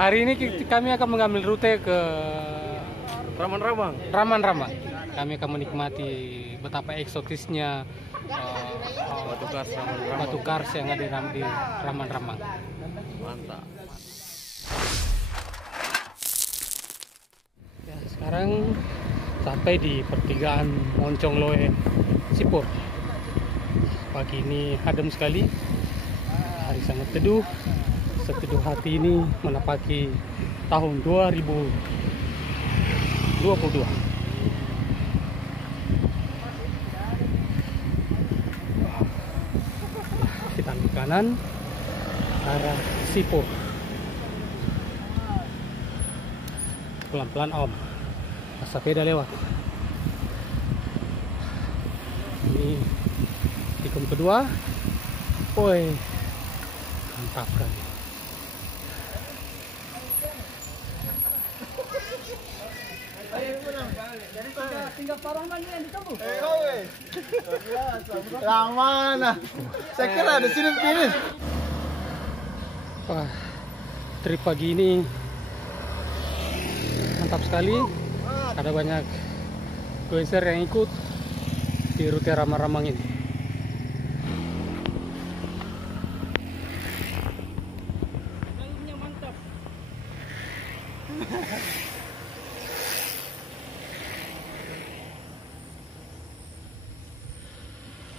Hari ini kami akan mengambil rute ke Raman-Ramang. Raman-Ramang. Kami akan menikmati betapa eksotisnya batu kars yang ada di Raman-Ramang. Mantap. Ya, sekarang sampai di pertigaan Moncong Loe Sipur. Pagi ini adem sekali, hari sangat teduh. Seteduh hati ini menapaki tahun 2022. Kita ambil kanan arah Sipur. Pelan-pelan om, sepeda lewat. Ini tikung kedua. Woi, mantap kali. Tinggal parang mana yang dicabut? Yang mana? Saya kira ada sini finish. Wah, trip pagi ini mantap sekali. Ada banyak goeser yang ikut di rute Raman-Ramang ini. Jalurnya mantap.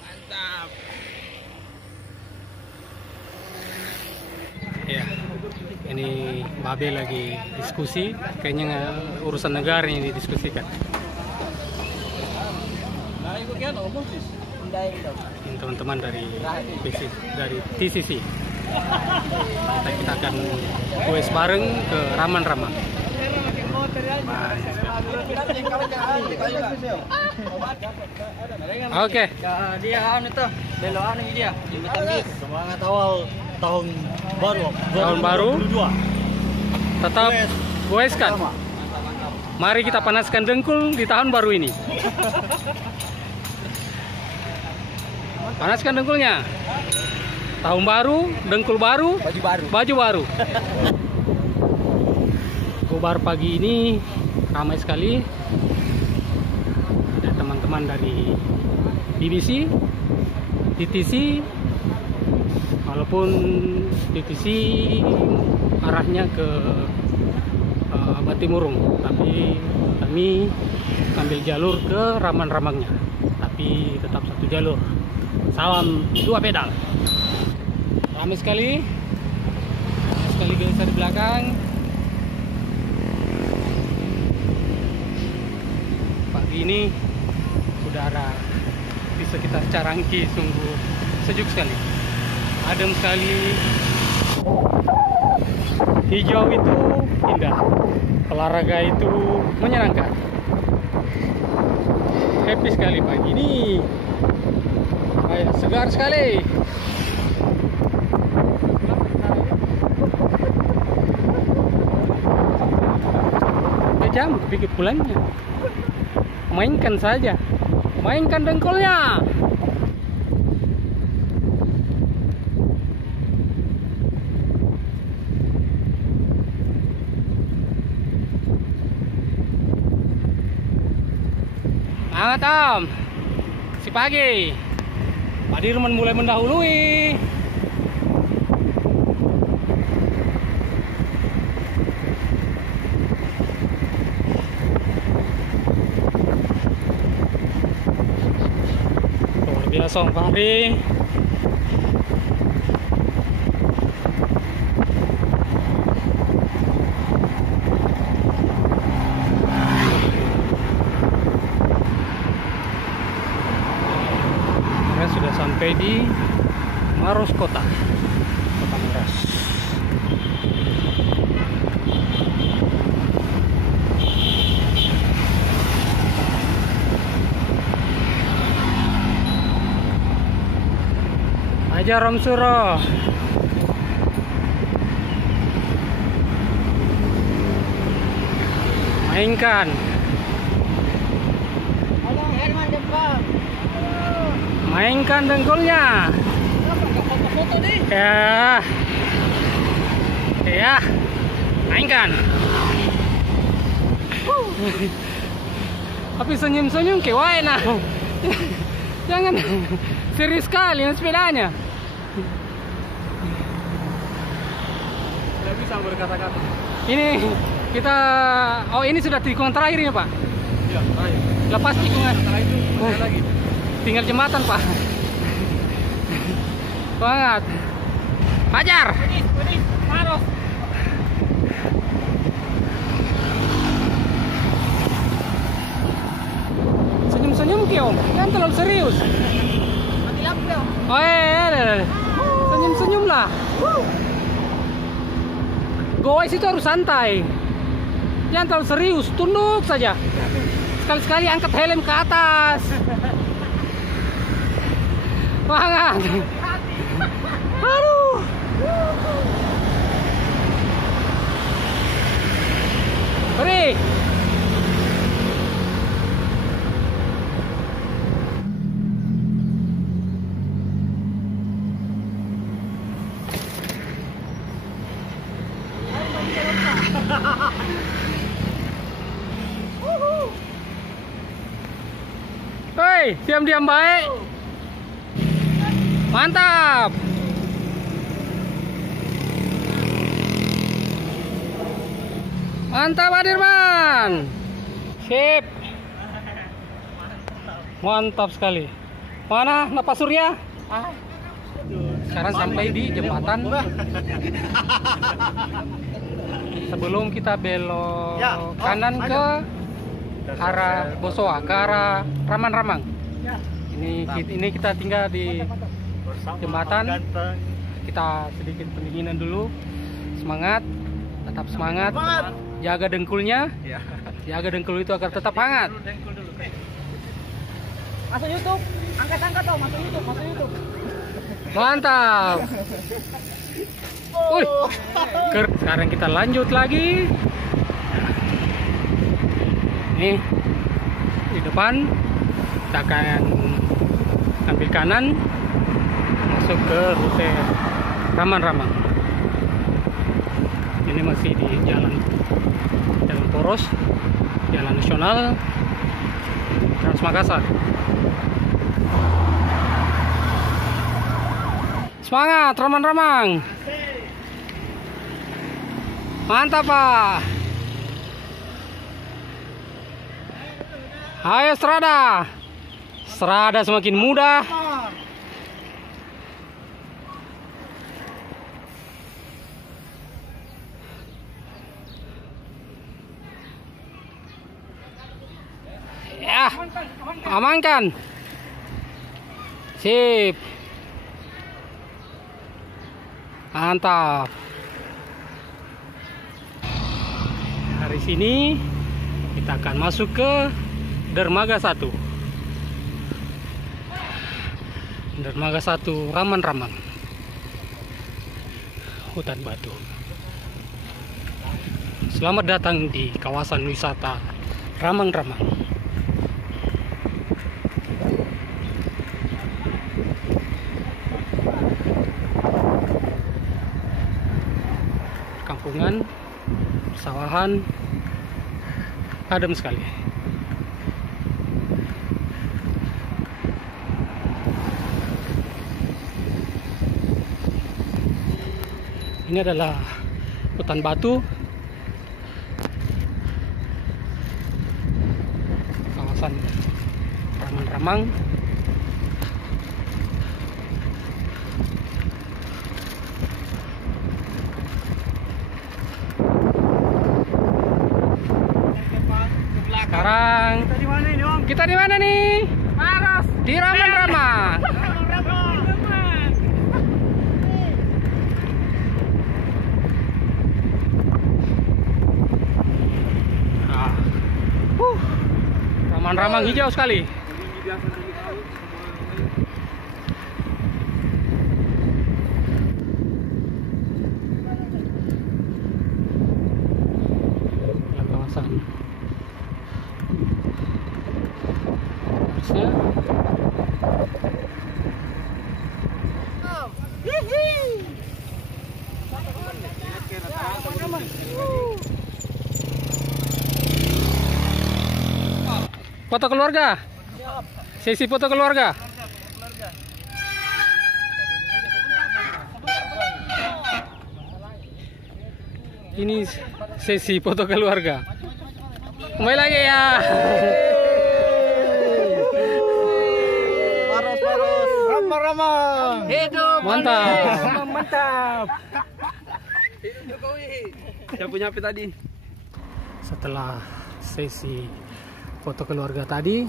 Mantap. Ya, ini Babe lagi diskusi. Kayaknya urusan negara yang didiskusikan. Ini teman-teman dari TCC. Kita akan goes bareng ke Raman-Ramang. Oke. Dia anu tuh, belokan ini dia. Semangat awal tahun baru. Tahun baru. 2022. Tetap goeskan. Mari kita panaskan dengkul di tahun baru ini. Panaskan dengkulnya. Tahun baru, dengkul baru, baju baru. Gobar pagi ini ramai sekali. Ada teman-teman dari BBC, TTC, walaupun TTC arahnya ke Batimurung, tapi kami ambil jalur ke Raman-Ramangnya, tapi tetap satu jalur. Salam dua pedal. Ramai sekali geser di belakang. Pagi ini udara di sekitar Carangki sungguh sejuk sekali, adem sekali. Hijau itu indah, olahraga itu menyenangkan. Happy sekali pagi ini. Segar sekali. Jam pikir pulangnya. Mainkan saja. Mainkan dengkulnya. Semangat Om. Si pagi. Pak Dirman mulai mendahului. Luar biasa Om Fahri. Sudah sampai di Maros Kota Maros. Ajar Om Suro. Mainkan. Halo Herman depan. Mainkan dengkulnya. Foto-foto nih. Ya. Ya. Mainkan. Tapi senyum-senyum ke wae nah. Jangan serius sekali yang sepedanya. Tidak bisa berkata-kata. Ini kita, oh ini sudah tikungan terakhir ini Pak? Iya, terakhir. Lepas tikungan. Setelah itu masih lagi. Tinggal jembatan Pak. Banget. Hajar. Maros. Senyum-senyum Ki Om, jangan terlalu serius. Mati lampu ya. Oh senyum-senyum lah. Goes itu harus santai. Jangan terlalu serius, tunduk saja. Sekali-sekali angkat helm ke atas. Banget. Aduh. Beri. Hei, diam-diam baik. Mantap. Mantap Adirman. Sip. Mantap sekali. Mana Napa Surya? Sekarang sampai di jembatan. Sebelum kita belok kanan ke arah Bosowa, ke arah Ramang-Ramang. Ini kita tinggal di jembatan. Kita sedikit pendinginan dulu. Semangat, tetap semangat. Jaga dengkulnya. Jaga dengkul itu agar tetap hangat. Masuk YouTube. Angkat dong, masuk YouTube. Mantap. Sekarang kita lanjut lagi. Nih di depan kita akan ambil kanan masuk ke rute Ramang-Ramang. Ini masih di jalan poros, jalan nasional Trans Makassar. Semangat Ramang-Ramang. Mantap Pak. Ayo Strada. Strada semakin mudah. Ya, amankan. Sip. Mantap. Dari sini kita akan masuk ke Dermaga 1. Dermaga 1 Ramang-Ramang. Hutan Batu. Selamat datang di kawasan wisata Ramang-Ramang. Kampungan, persawahan, adem sekali. Ini adalah hutan batu, kawasan Ramang-Ramang. Sekarang kita di mana nih? Maros. Di Ramang-Ramang. Ramang-Ramang hijau sekali. Ya, kawasan harusnya Foto keluarga. Sesi foto keluarga. Ini sesi foto keluarga. Kembali lagi ya. Paros. Ramang. Hidup. Mantap. Mantap. Yang punya apa tadi? Setelah sesi foto keluarga tadi,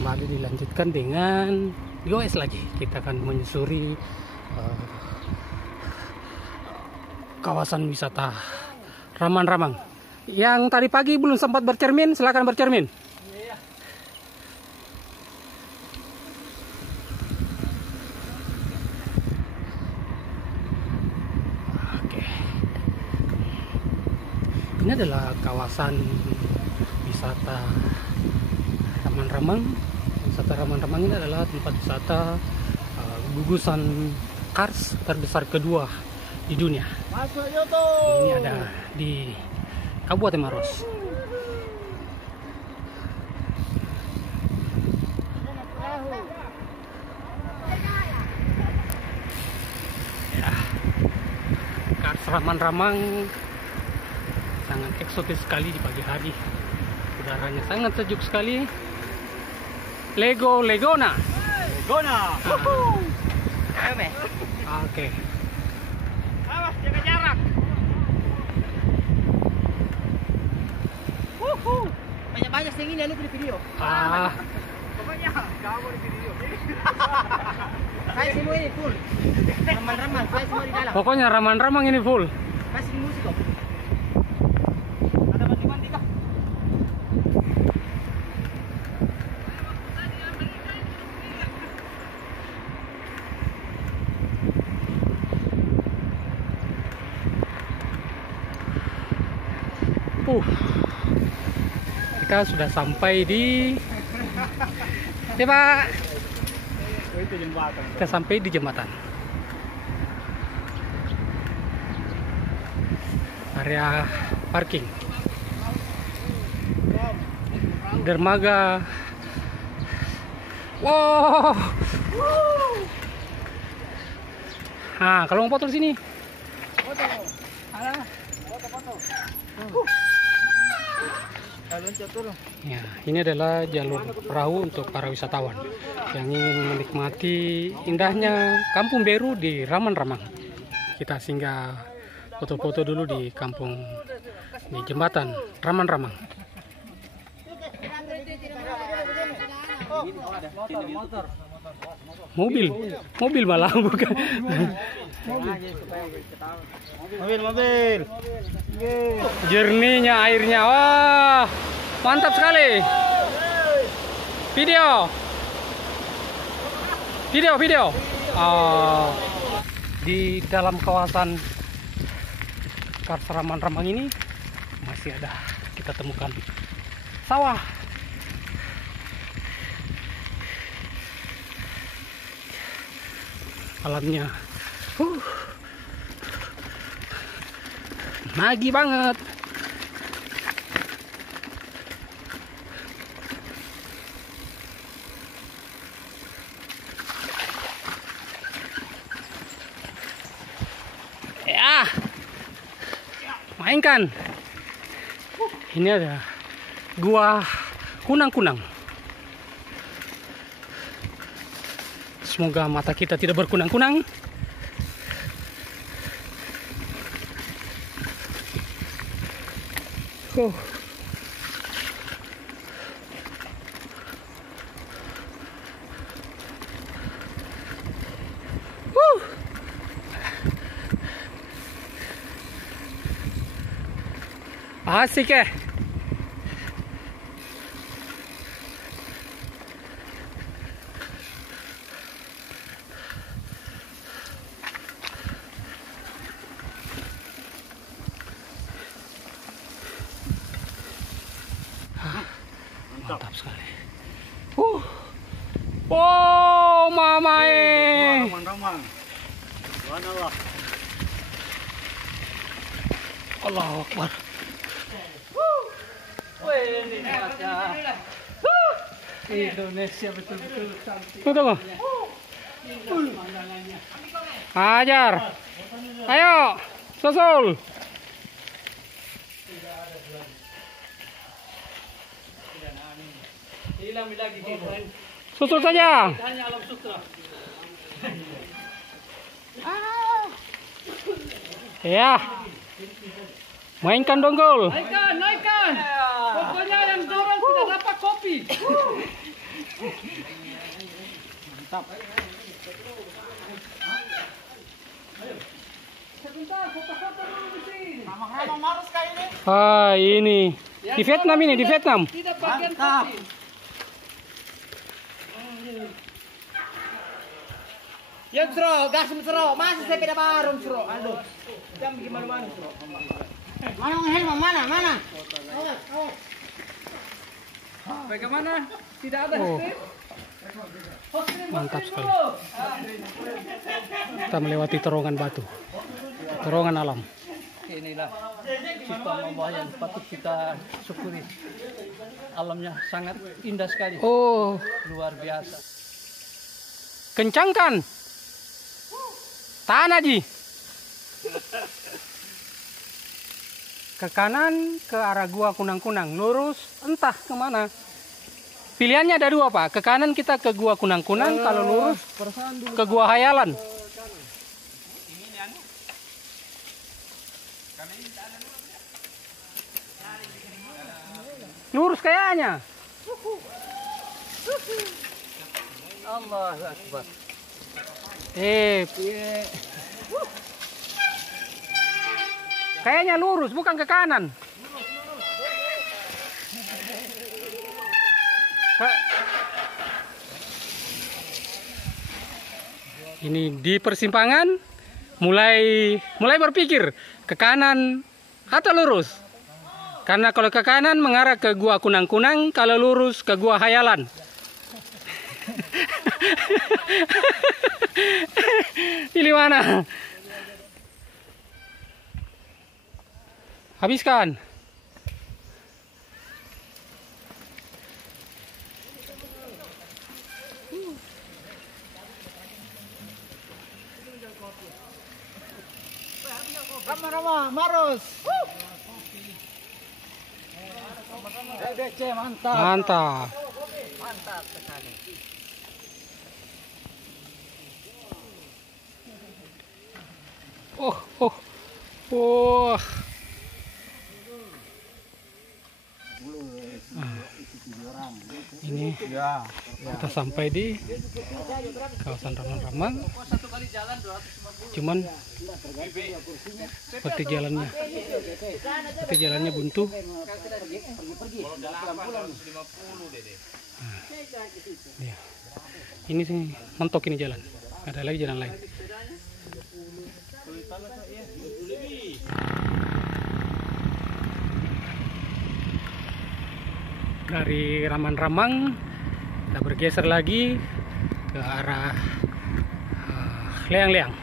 kembali dilanjutkan dengan goes lagi. Kita akan menyusuri kawasan wisata Raman-Ramang. Yang tadi pagi belum sempat bercermin, silakan bercermin. Oke. Ini adalah kawasan wisata Raman-Ramang. Wisata Raman-Ramang ini adalah tempat wisata gugusan kars terbesar kedua di dunia. Masuk YouTube. Ini ada di Kabupaten Maros. Ya, kars Raman-Ramang sangat eksotis sekali di pagi hari. Udaranya sangat sejuk sekali. Legona. Oke. Awas, jaga jarak. Banyak-banyak yang ini di video. Pokoknya kamu di video. Saya semua ini full. Raman-ramang, saya semua di dalam. Pokoknya Raman-Ramang ini full. Masih di musik kok. Ada mandi-mandi kah? Kita sudah sampai di Pak. Kita sampai di jembatan. Area parking. Dermaga. Wow. Nah, kalau mau foto di sini. Ya, ini adalah jalur perahu untuk para wisatawan yang ingin menikmati indahnya Kampung Beru di Raman-Ramang. Kita singgah foto-foto dulu di kampung, di jembatan Raman-Ramang. Mobil malah bukan. Mobil. Jernihnya airnya, wah, mantap sekali. Video. Di dalam kawasan kars Raman-Ramang ini masih ada kita temukan sawah. Alamnya nagih banget. Ya, mainkan. Ini ada gua kunang-kunang. Semoga mata kita tidak berkunang-kunang. Asik ya. Mantap sekali. Wow, mamae. Raman-ramang. Subhanallah. Allahu Akbar. Indonesia betul-betul cantik. Tunggu. Hajar. Ayo, susul. Susul saja. Ya. Mainkan donggol. Naikkan. Pokoknya yang dorong tidak dapat kopi. Mantap. Sebentar, foto-foto dulu di sini. Ramang marus kayak ini. Ah, ini. Di Vietnam ini, di Vietnam. Tidak bagian kopi. Ya, Bro, gas Bro. Masih sepeda baru, Bro. Aduh. Jam gimana, Bro? Mana helm mana? Awas. Bagaimana? Tidak ada strip? Mantap sekali. Kita melewati terowongan batu. Terowongan alam. Inilah ciptaan Allah yang patut kita syukuri. Alamnya sangat indah sekali. Oh, Luar biasa. kencangkan. Tahan Haji. Ke kanan, ke arah gua kunang-kunang. Lurus, entah kemana. Pilihannya ada dua, Pak. Ke kanan kita ke gua kunang-kunang. Kalau lurus, ke gua hayalan. Lurus kayaknya. Allahu Akbar. Kayaknya lurus, bukan ke kanan. Ini di persimpangan mulai berpikir ke kanan atau lurus. Karena kalau ke kanan mengarah ke gua kunang-kunang, kalau lurus ke gua hayalan. Pilih mana? Habiskan. Rama, marus. DC mantap. Mantap. Mantap sekali. Oh. Ini kita sampai di kawasan Ramang-Ramang. Cuman seperti jalannya buntu. Ya. Ini sih mentok ini jalan. Ada lagi jalan lain. Dari Ramang-Ramang kita bergeser lagi ke arah Leang-Leang.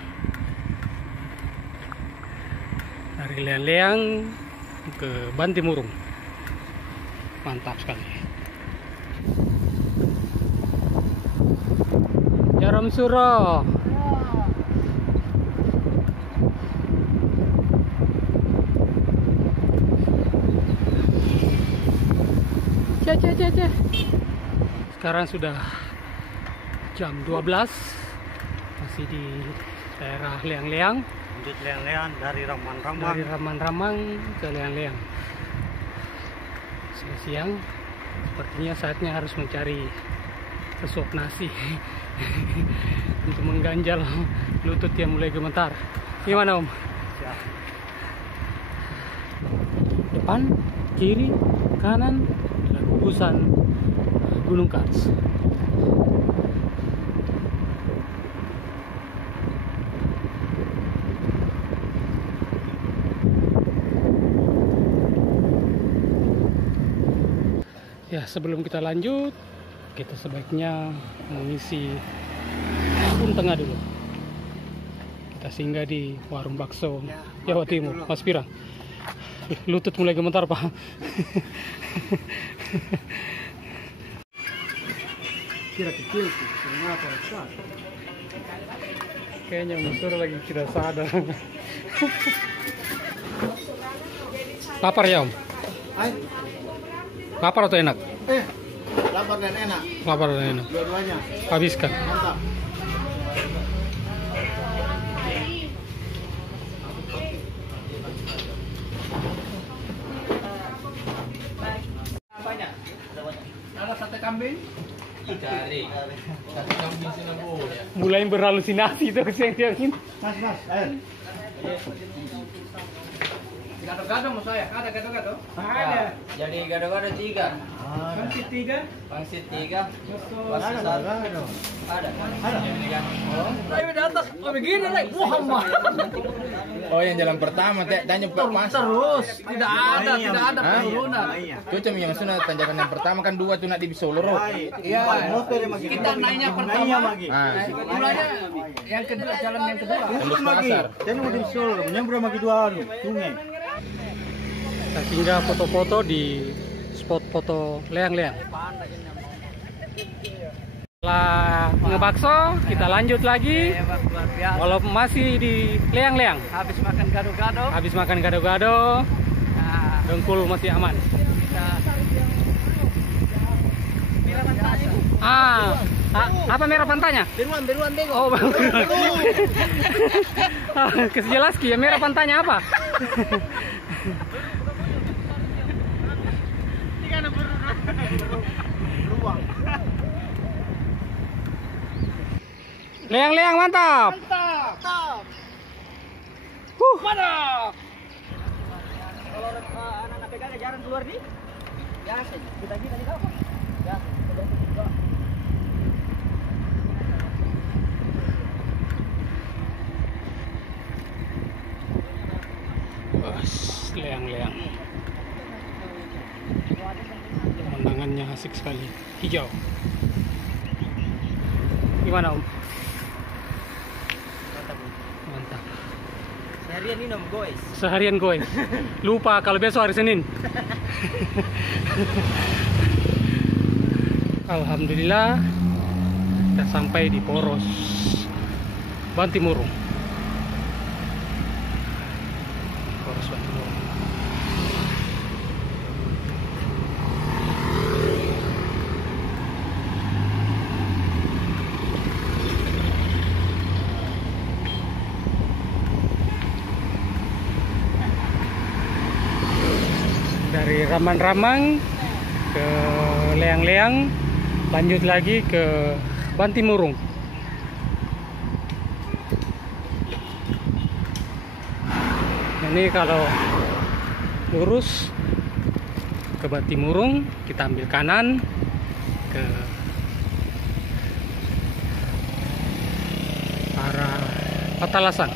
Dari Leang-Leang ke Bantimurung. Mantap sekali. Jarum Suro. Sekarang sudah jam 12, masih di daerah Leang-Leang. Lanjut Leang-Leang dari Ramang-Ramang. Dari Ramang-Ramang ke Leang-Leang. Sudah siang, sepertinya saatnya harus mencari sesuap nasi untuk mengganjal lutut yang mulai gemetar. Gimana Om? Siap. Depan, kiri, kanan, adalah gugusan Gunung Kars. Ya, sebelum kita lanjut, kita sebaiknya mengisi pun tengah dulu. Kita singgah di warung bakso Jawa Timur, Mas Pirang. Lutut mulai gemetar, Pak. Kira kecil sih, kenapa besar? Kayaknya musuh lagi tidak sadar. Lapar ya, Om? Hai, Lapar atau enak? lapar dan enak, Lapar dan enak. dua-duanya. Habiskan. Mantap. Ada sate kambing. Cari. Sate kambing Sinabung ya. Mulai berhalusinasi tuh siang-siang. Mas, air. Gado-gado mau saya. Ada gado-gado? Ada. Jadi gado-gado 3. Pangsit 3. Pangsit 3. Pangsit 1. Ada. Ayo di atas. Oh begini lagi. Muhammad. Oh, yang jalan pertama tanya Pak Mas. Terus tidak ada penurunan. Cuca yang maksudnya tanjakan yang pertama kan 2 tuh nak di Solo. Iya. Kita naiknya pertama. Mulanya yang kedua jalan yang kedua. Tembus pasar. Dan mau di Solo, menyambar lagi dua sungai. Kita singgah foto-foto di spot foto leang-leang. Setelah ngebakso, kita lanjut lagi. Walaupun masih di leang-leang. Habis makan gado-gado. Habis makan gado-gado, dengkul masih aman. Apa merah pantainya? Beruan tengok. Oh, jelas ya merah pantainya apa? Leang-leang mantap. Mantap. Kalau anak-anak pegang jarang keluar nih. Jangan kita nih apa? Ya, leang-leang. Pemandangannya asik sekali, hijau. Gimana, Om? Mantap. Seharian minum guys. Seharian guys. Lupa kalau besok hari Senin. Alhamdulillah kita sampai di Poros Bantimurung. Poros Bantimurung. Dari Ramang-Ramang ke Leang-Leang, lanjut lagi ke Bantimurung. Ini kalau lurus ke Bantimurung, kita ambil kanan ke arah Patalasan.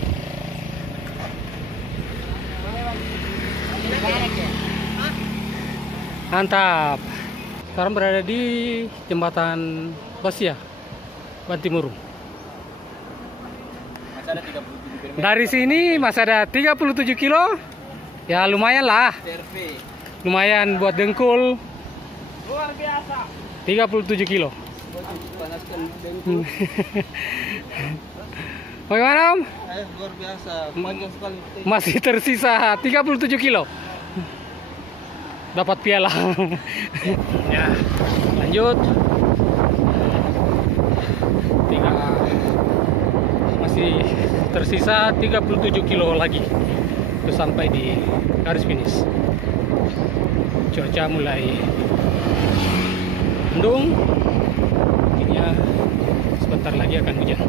Mantap. Sekarang berada di jembatan Basia, Bantimurung. Dari sini masih ada 37 kilo. Ya lumayan lah. Lumayan buat dengkul. Luar biasa. 37 kilo. Bagaimana, Om? Luar biasa. Panjang sekali. Masih tersisa 37 kilo. Dapat piala. Ya, lanjut. Masih tersisa 37 kilo lagi untuk sampai di garis finish. Cuaca mulai mendung. Mungkinnya sebentar lagi akan hujan.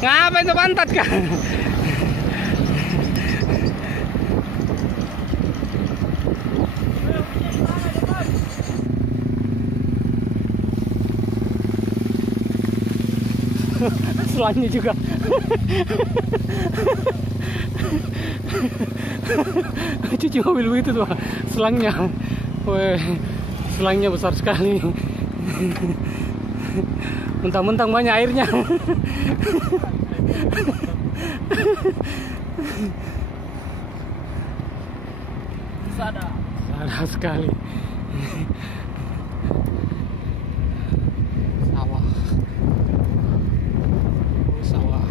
Ngapain itu pantat kan? Selangnya juga. Cuci mobil begitu tuh, selangnya. Weh, selangnya besar sekali. Mentang-mentang banyak airnya. Sada sekali. Sawah. Sawah.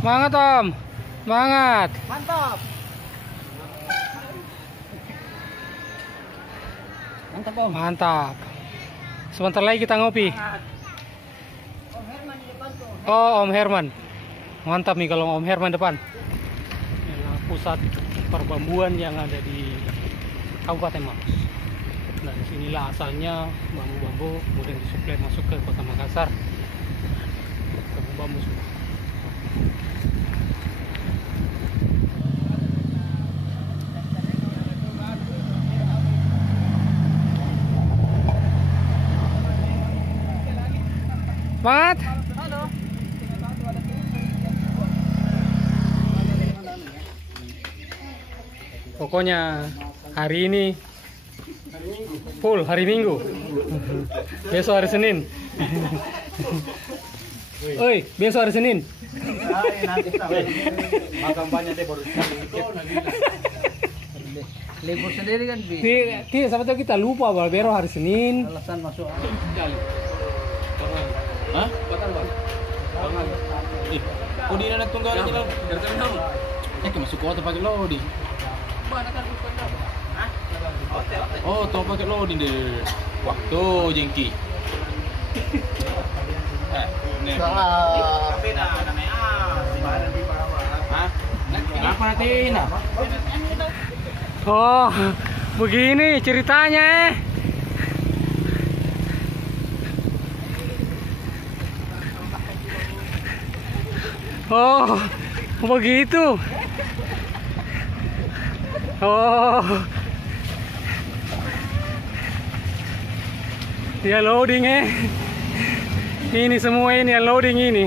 Semangat Om. Semangat. Mantap. Mantap Om. Mantap. Sebentar lagi kita ngopi. Oh, Om Herman. Mantap nih kalau Om Herman depan. Inilah pusat perbambuan yang ada di Kabupaten Maros. Nah, disinilah asalnya bambu-bambu, kemudian disuplai masuk ke Kota Makassar. Bambu semua. Semangat. Pokoknya hari ini full hari Minggu. Besok hari Senin. Oi, besok hari Senin. Makan banyak deh baru libur sendiri kan Bi. Tidak, sama tahu kita lupa bahwa besok hari Senin. Alasan masuk. Hah? Kau di anak tunggal ini lo. Masuk kota pakai loading. Oh, tuh pakai loading deh. Waktu jengki. Kenapa nanti? Oh, begini ceritanya. Oh, begitu. Oh, dia loading Ini semua ini yang loading ini.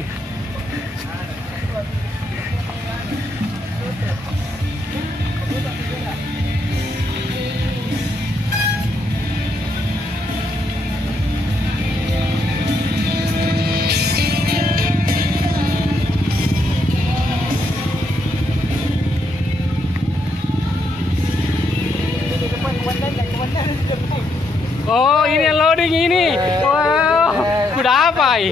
Oh, ini yang loading ini. Wow, udah apa?